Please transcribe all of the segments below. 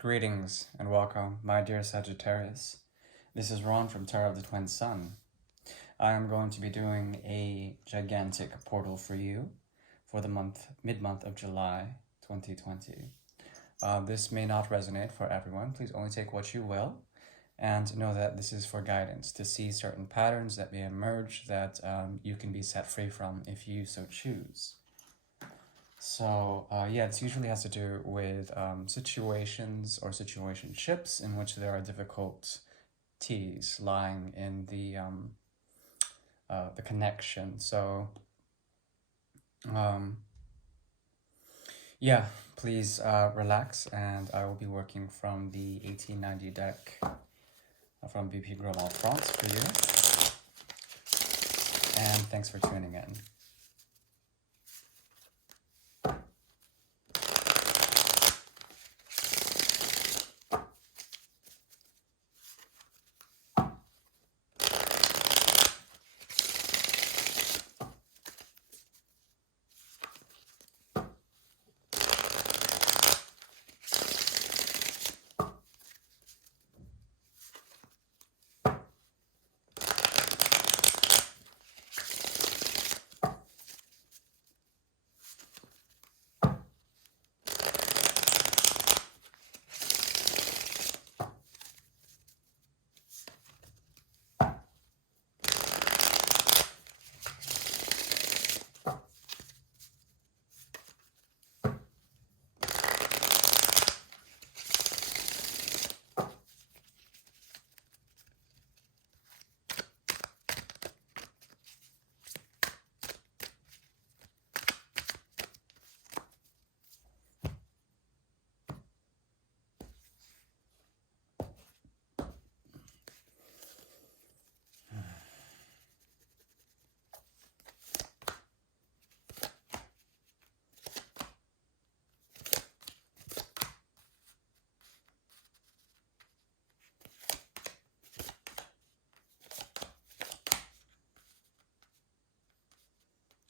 Greetings and welcome, my dear Sagittarius. This is Ron from Tarot of the Twin Sun. I am going to be doing a gigantic portal for you for the mid-month of July 2020. This may not resonate for everyone. Please only take what you will, and know that this is for guidance to see certain patterns that may emerge that you can be set free from if you so choose. So yeah, it usually has to do with situations or situationships in which there are difficulties lying in the connection. So yeah, please relax, and I will be working from the 1890 deck from BP Global France for you. And thanks for tuning in.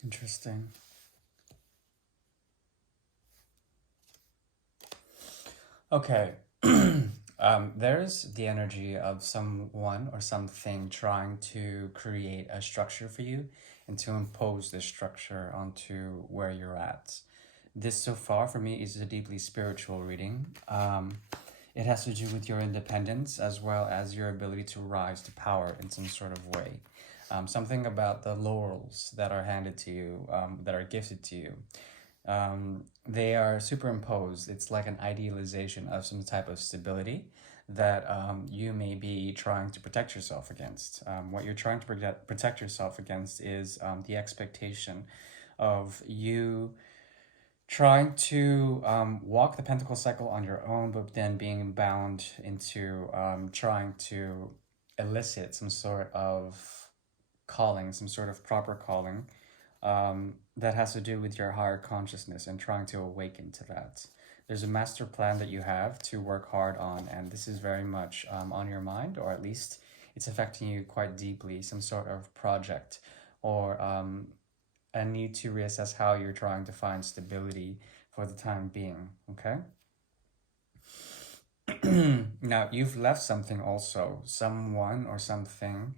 Interesting. Okay. There's the energy of someone or something trying to create a structure for you and to impose this structure onto where you're at. This so far for me is a deeply spiritual reading. It has to do with your independence as well as your ability to rise to power in some sort of way. Something about the laurels that are handed to you, that are gifted to you. They are superimposed. It's like an idealization of some type of stability that you may be trying to protect yourself against. What you're trying to protect yourself against is the expectation of you trying to walk the pentacle cycle on your own, but then being bound into trying to elicit some sort of calling, some sort of proper calling that has to do with your higher consciousness and trying to awaken to that. There's a master plan that you have to work hard on, and this is very much on your mind, or at least it's affecting you quite deeply, some sort of project or a need to reassess how you're trying to find stability for the time being, okay? Now, you've left something also. Someone or something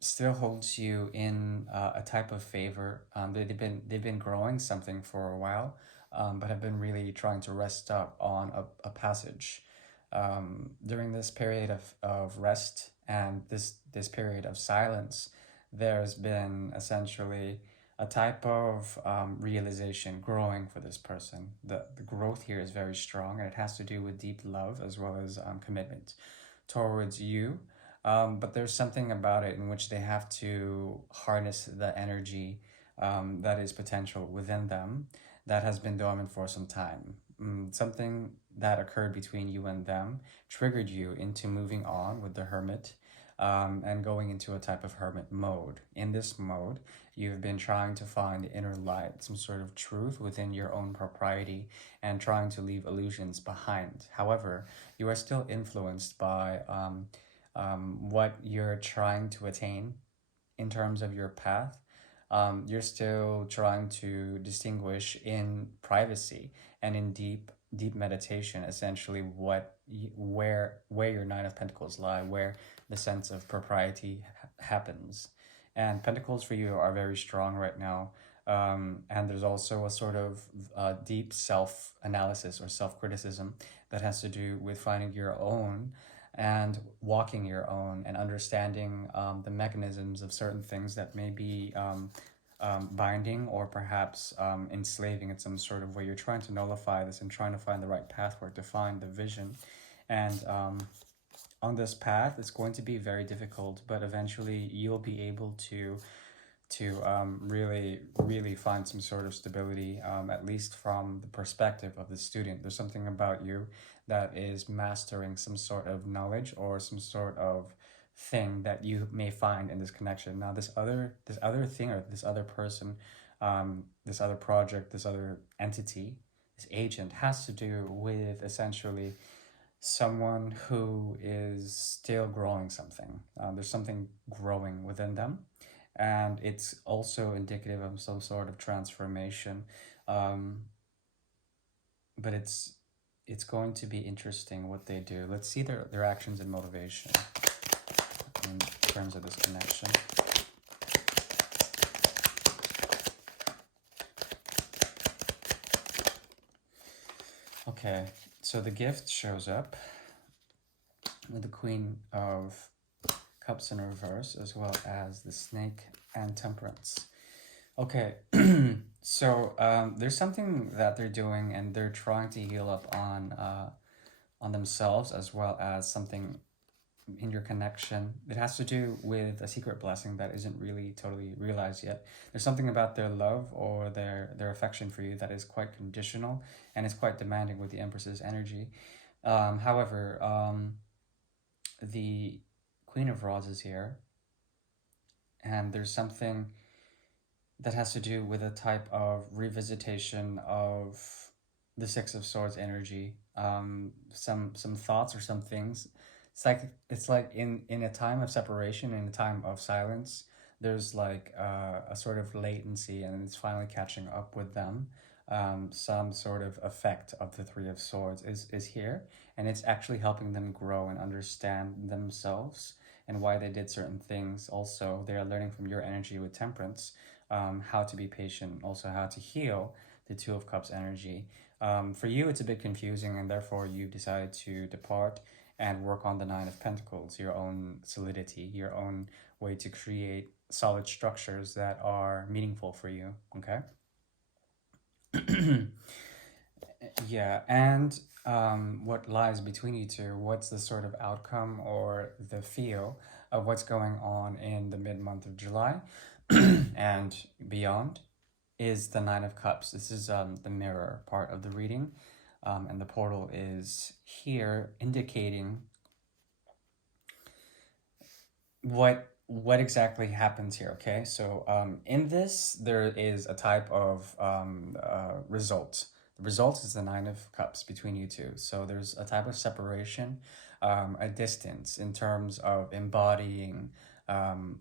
still holds you in a type of favor. They've been growing something for a while, but have been really trying to rest up on a passage. During this period of rest and this period of silence, there's been essentially a type of realization growing for this person. The growth here is very strong, and it has to do with deep love as well as commitment towards you. But there's something about it in which they have to harness the energy that is potential within them that has been dormant for some time. Something that occurred between you and them triggered you into moving on with the hermit and going into a type of hermit mode. In this mode, you've been trying to find the inner light, some sort of truth within your own propriety, and trying to leave illusions behind. However, you are still influenced by what you're trying to attain in terms of your path. You're still trying to distinguish in privacy and in deep deep meditation, essentially where your Nine of Pentacles lie, where the sense of propriety happens. And Pentacles for you are very strong right now. And there's also a sort of deep self-analysis or self-criticism that has to do with finding your own and walking your own and understanding the mechanisms of certain things that may be binding or perhaps enslaving in some sort of way. You're trying to nullify this and trying to find the right pathway to find the vision. And on this path, it's going to be very difficult, but eventually you'll be able to really find some sort of stability, at least from the perspective of the student. There's something about you that is mastering some sort of knowledge or some sort of thing that you may find in this connection. Now, this other thing or this other person, this other project, this other entity, this agent has to do with essentially someone who is still growing something. There's something growing within them, and it's also indicative of some sort of transformation. Um, but it's going to be interesting what they do. Let's see their actions and motivation in terms of this connection. Okay, so the gift shows up with the Queen of Cups in reverse, as well as the Snake and Temperance. Okay, so there's something that they're doing, and they're trying to heal up on themselves, as well as something in your connection. It has to do with a secret blessing that isn't really totally realized yet. There's something about their love or their affection for you that is quite conditional and is quite demanding with the Empress's energy. However, the Queen of Rods is here, and there's something that has to do with a type of revisitation of the Six of Swords energy. Some thoughts or some things. It's like in a time of separation, in a time of silence, there's like a sort of latency, and it's finally catching up with them. Some sort of effect of the Three of Swords is here, and it's actually helping them grow and understand themselves and why they did certain things. Also, they are learning from your energy with Temperance, how to be patient, also how to heal the Two of Cups energy. For you, it's a bit confusing, and therefore you decide to depart and work on the Nine of Pentacles, your own solidity, your own way to create solid structures that are meaningful for you. Okay. Yeah, and what lies between you two? What's the sort of outcome or the feel of what's going on in the mid-month of July and beyond is the Nine of Cups. This is the mirror part of the reading, and the portal is here indicating what exactly happens here. Okay, so in this there is a type of result. The result is the Nine of Cups between you two. So there's a type of separation, a distance in terms of embodying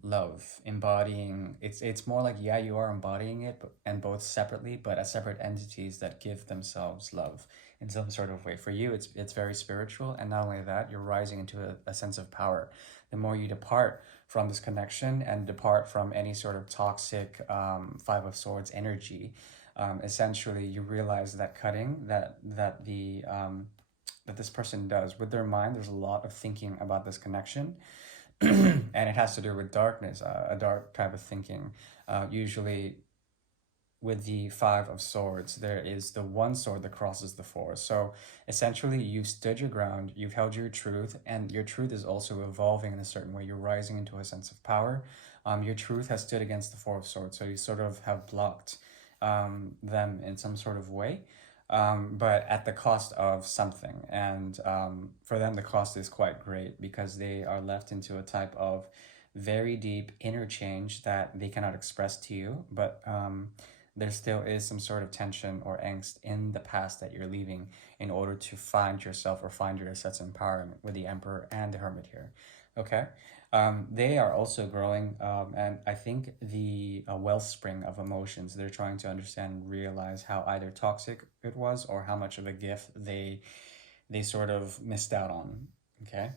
love, embodying. It's more like, yeah, you are embodying it, but, and both separately, but as separate entities that give themselves love in some sort of way. For you, it's very spiritual, and not only that, you're rising into a sense of power. The more you depart from this connection and depart from any sort of toxic Five of Swords energy, essentially you realize that cutting that this person does with their mind, there's a lot of thinking about this connection. And it has to do with darkness, a dark type of thinking. Usually with the Five of Swords, there is the one sword that crosses the four. So essentially, you've stood your ground, you've held your truth, and your truth is also evolving in a certain way. You're rising into a sense of power. Your truth has stood against the Four of Swords, so you sort of have blocked them in some sort of way, but at the cost of something. And for them, the cost is quite great because they are left into a type of very deep interchange that they cannot express to you, but there still is some sort of tension or angst in the past that you're leaving in order to find yourself or find your sense of empowerment with the Emperor and the Hermit here. Okay. They are also growing, and I think the wellspring of emotions, they're trying to understand and realize how either toxic it was or how much of a gift they sort of missed out on. Okay,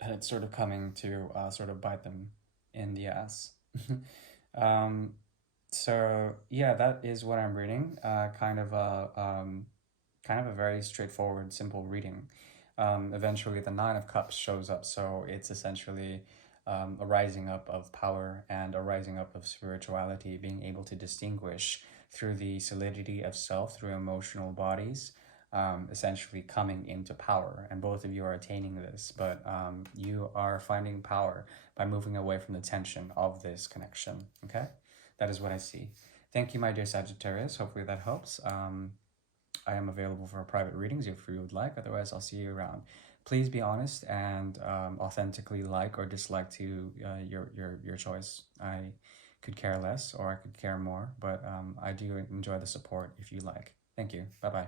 and it's sort of coming to sort of bite them in the ass. um, so yeah, that is what I'm reading. Kind of a very straightforward, simple reading. Eventually, the Nine of Cups shows up, so it's essentially a rising up of power and a rising up of spirituality, being able to distinguish through the solidity of self, through emotional bodies, essentially coming into power. And both of you are attaining this, but you are finding power by moving away from the tension of this connection. Okay, that is what I see. Thank you, my dear Sagittarius. Hopefully that helps. I am available for private readings if you would like. Otherwise, I'll see you around. Please be honest and authentically like or dislike to your choice. I could care less or I could care more, but I do enjoy the support if you like. Thank you. Bye bye.